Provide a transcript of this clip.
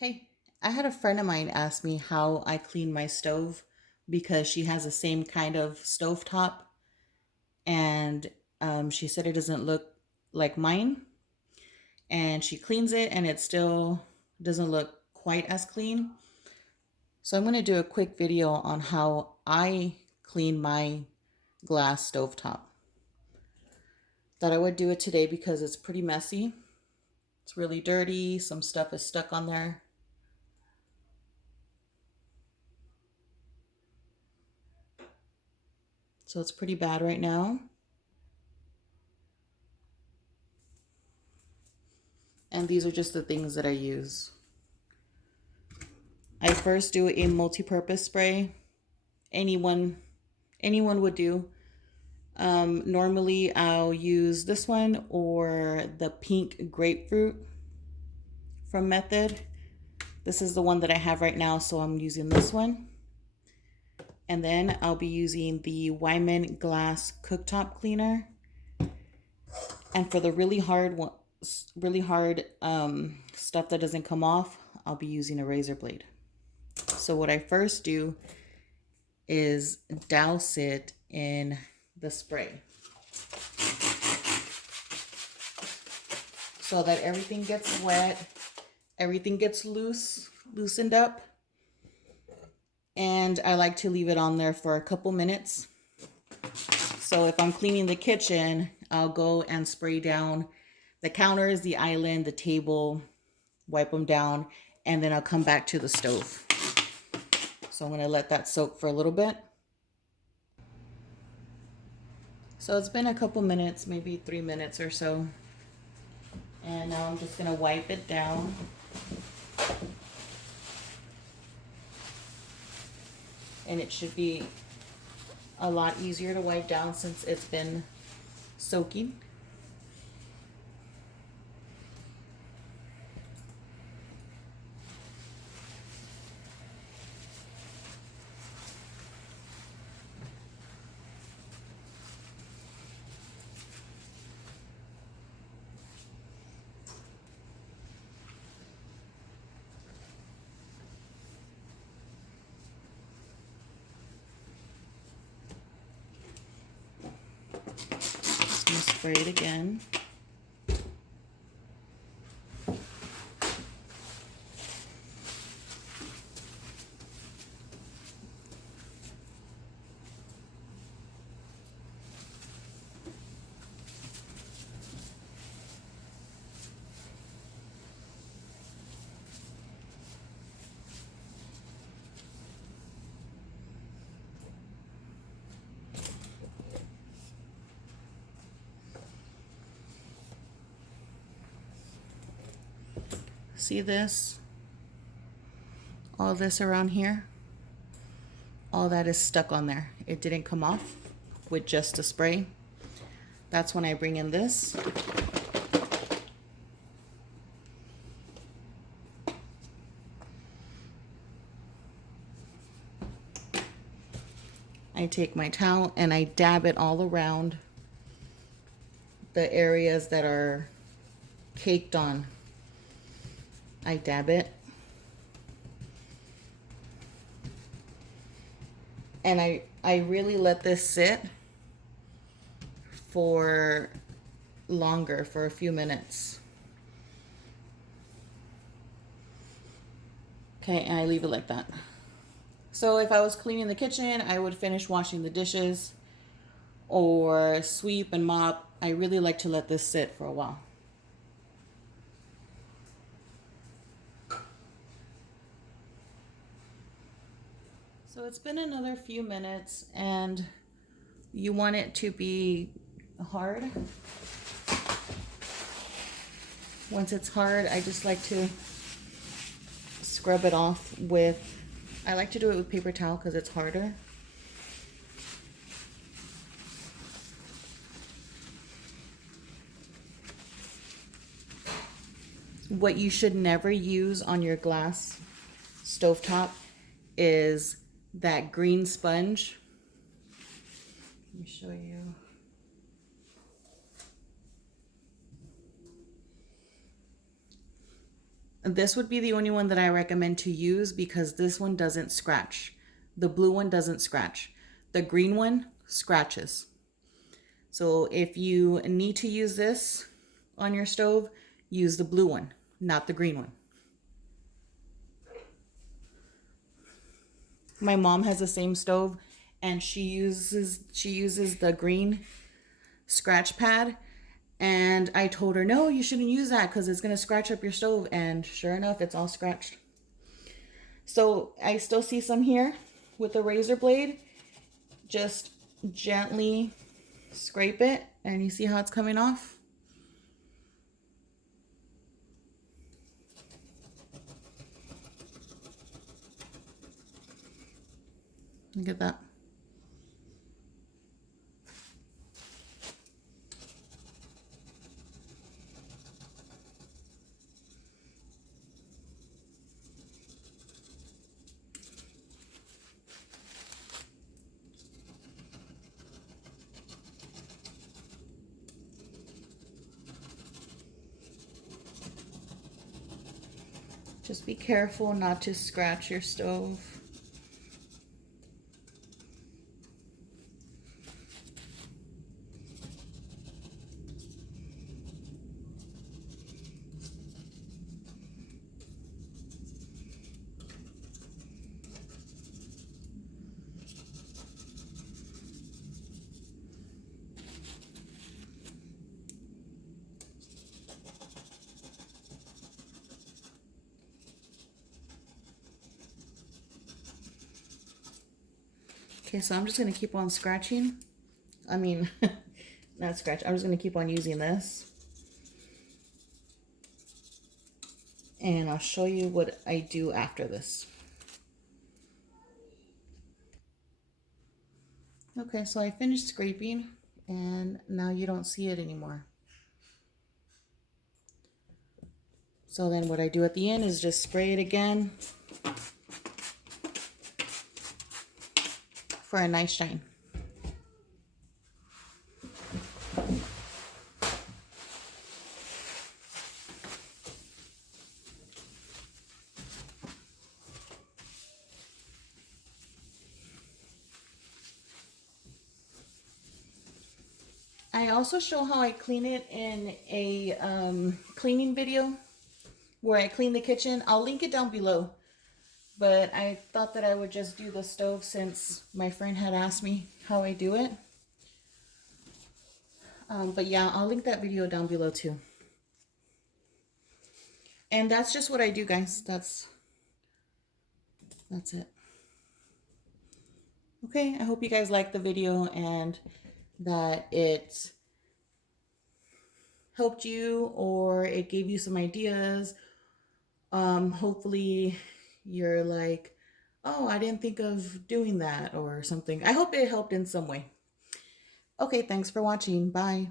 Hey, I had a friend of mine ask me how I clean my stove because she has the same kind of stove top, and she said it doesn't look like mine, and she cleans it and it still doesn't look quite as clean. So I'm going to do a quick video on how I clean my glass stovetop. Thought I would do it today because it's pretty messy. It's really dirty, some stuff is stuck on there. So it's pretty bad right now. And these are just the things that I use. I first do a multi-purpose spray. Anyone anyone would do. Normally I'll use this one or the pink grapefruit from Method. This is the one that I have right now, so I'm using this one. And then I'll be using the Wyman Glass Cooktop Cleaner. And for the really hard stuff that doesn't come off, I'll be using a razor blade. So what I first do is douse it in the spray so that everything gets wet, everything gets loosened up. And I like to leave it on there for a couple minutes. So if I'm cleaning the kitchen, I'll go and spray down the counters, the island, the table, wipe them down, and then I'll come back to the stove. So I'm going to let that soak for a little bit. So it's been a couple minutes, maybe 3 minutes or so. And now I'm just going to wipe it down. And it should be a lot easier to wipe down since it's been soaking. Just going to spray it again. See this? All this around here? All that is stuck on there. It didn't come off with just a spray. That's when I bring in this. I take my towel and I dab it all around the areas that are caked on. I dab it. And I really let this sit for longer, for a few minutes. Okay, and I leave it like that. So if I was cleaning the kitchen, I would finish washing the dishes or sweep and mop. I really like to let this sit for a while. So it's been another few minutes and you want it to be hard. Once it's hard, I just like to scrub it off with, I like to do it with paper towel because it's harder. What you should never use on your glass stovetop is that green sponge. Let me show you. This would be the only one that I recommend to use because this one doesn't scratch. The blue one doesn't scratch. The green one scratches. So if you need to use this on your stove, use the blue one, not the green one. My mom has the same stove and she uses the green scratch pad, and I told her, no, you shouldn't use that because it's going to scratch up your stove, and sure enough, it's all scratched. So I still see some here with a razor blade. Just gently scrape it and you see how it's coming off. Look at that. Just be careful not to scratch your stove. Okay, so I'm just going to keep on scratching. I mean, not scratch. I'm just going to keep on using this. And I'll show you what I do after this. Okay, so I finished scraping and now you don't see it anymore. So then what I do at the end is just spray it again for a nice shine. I also show how I clean it in a cleaning video where I clean the kitchen. I'll link it down below. But I thought that I would just do the stove since my friend had asked me how I do it. But yeah, I'll link that video down below too. And that's just what I do, guys. That's it. Okay, I hope you guys liked the video and that it helped you or it gave you some ideas. Hopefully you're like, oh, I didn't think of doing that or something. I hope it helped in some way. Okay, thanks for watching. Bye.